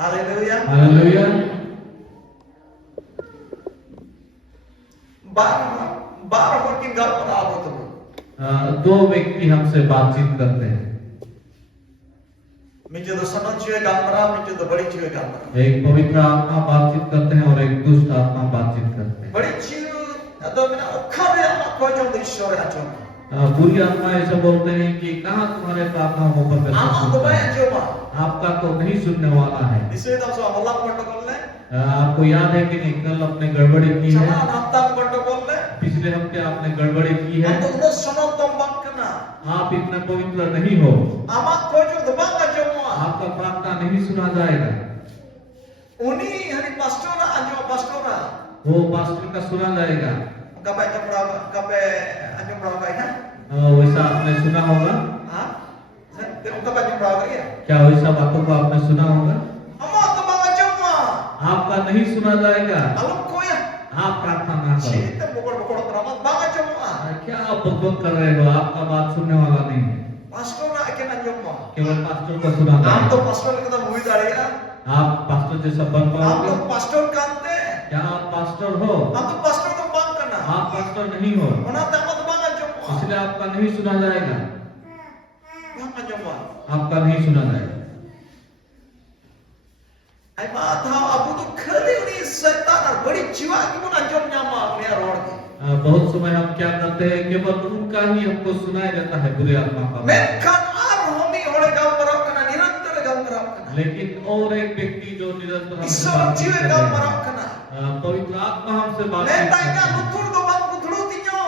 Hallelujah. Hallelujah. बार working गलपराव होता है। दो व्यक्ति हमसे बातचीत करते हैं। मुझे तो सनन चुए गलपराव, मुझे तो बड़ी चुए गलपराव। एक पवित्र आत्मा बातचीत करते हैं और एक दुष्ट आत्मा बातचीत करते हैं। बड़ी चीज तो मैंने उखाड़े आत्मा कोई जो ईश्वर है जो बुरी आत्मा ऐसा बोलते हैं कि कहाँ तुम्हारे प्रार्थना को पर आपका तो नहीं सुनने वाला है। इसे तो सब अल्लाह प्रोटोकॉल ने आपको याद है कि नहीं कल आपने गड़बड़ी की है? समान हफ्ता प्रोटोकॉल ने पिछले हफ्ते आपने गड़बड़ी की है। तो उन्हें सुनो तुम बंकना आप इतने पवित्र नहीं हो। आमा कोई जो दबांगा जो आपका प्रार्थना नहीं सुना जाएगा। उन्हीं हरी पास्टोरा अंजो पास्टोरा वो पास्टर का सुना जाएगा। कपे जमड़ा कपे अंजो बड़ा है वैसा आपने सुना होगा। हाँ तो कपे जमड़ा है क्या वैसा बातों को आपने सुना होगा? अम्मा तो बांगा जम्मा आपका नहीं सुना जाएगा। अलग कोई आप प्रार्थना ना करो। सीधे बुकड़ बुकड़ करामा बांगा जम्मा क्या आप बकबक कर रहे हो? आपका बात सुनने वाला नहीं है। पास्टोरा के ना जम्मा केवल पास्टर को सुना आप जाएगा। तो पास्टर के तो मुई दाड़िया आप पास्टर जैसा बन आप पाओगे? तो पास्टर कांते क्या आप पास्टर हो? आप तो पास्टर तो बांग करना आप पास्टर नहीं हो, उन्हें तो मत बांगा जम्मा इसलिए आपका नहीं सुना जाएगा। बांगा जम्मा आपका नहीं सुना जाएगा। आई बात हाँ अब तो खली उन्हीं शैतान और बड़ी जीवा की मुना जम न्यामा अपने रोड की बहुत समय हम क्या करते हैं, केवल उनका ही हमको सुनाया जाता है बुरे आत्मा का। मैं खान आर होमी होले गाँव मराव करना निरंतर गाँव मराव करना लेकिन और एक व्यक्ति जो निरंतर हमसे ईश्वर बातचीत जीवे कर गाँव रहे मराव हैं, करना पवित्र आत्मा हमसे मैं बातचीत ताइका करती है। लुथुर दो बांग कुथड़ू तिन्यो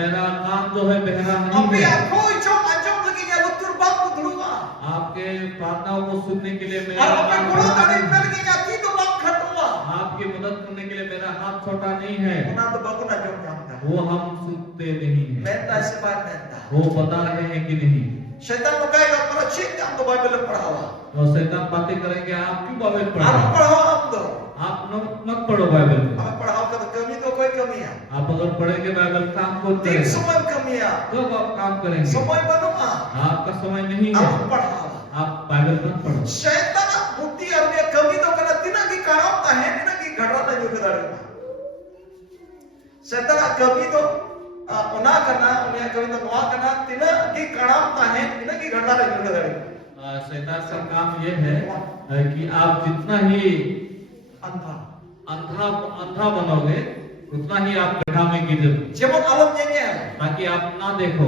मेरा नाम जो है बहरा नहीं अबे है। कोई जो अंजम लगी या लुथुर बांग कुथड़ूवा आपके प्रार्थनाओं को सुनने के लिए मेरा और अपने नाम गुरु बहरा ताड़ी नहीं पेल है। की जाती तो बांग खटूवा आपकी मदद करने के लिए मेरा हाथ छोटा नहीं है। उन्हें तो बकुना जम न्यामा वो हम सुनते नहीं है। मैं ताइ से बात नहीं था वो बता रहे हैं कि नहीं। शैतान को कहेगा पर ठीक काम तो बाइबल में पढ़ावा और शैतान बातें करेंगे आप क्यों बाइबल पढ़ आप रहे हो? पढ़ाओ आप दो आप मत पढ़ो बाइबल को। हमें पढ़ाओ का तो कमी तो कोई कमी है आप अगर पढ़ेंगे बाइबल काम को तीन करेंगे समय कमी है कब आप काम करेंगे? समय बनूंगा आपका समय नहीं है। आप पढ़ाओ आप बाइबल मत पढ़ो। शैतान बुद्धि और ये कमी तो करना तीना की कारण है तीना की घटना नहीं होगी दाड़ी शैतान कमी तो उना करना उन्हें कमी तो नुआ करना तीना की कारण है तीना की घटना नहीं होगी दाड़ी शैतान का काम ये है कि आप जितना ही अंधा अंधा बनोगे उतना ही आप गड्ढा में गिरोगे, जेबन अलम जेंगे ताकि आप ना देखो।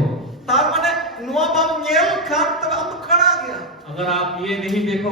तार माने नुआ बाम नेल खान तब अब खड़ा गया अगर आप ये नहीं देखो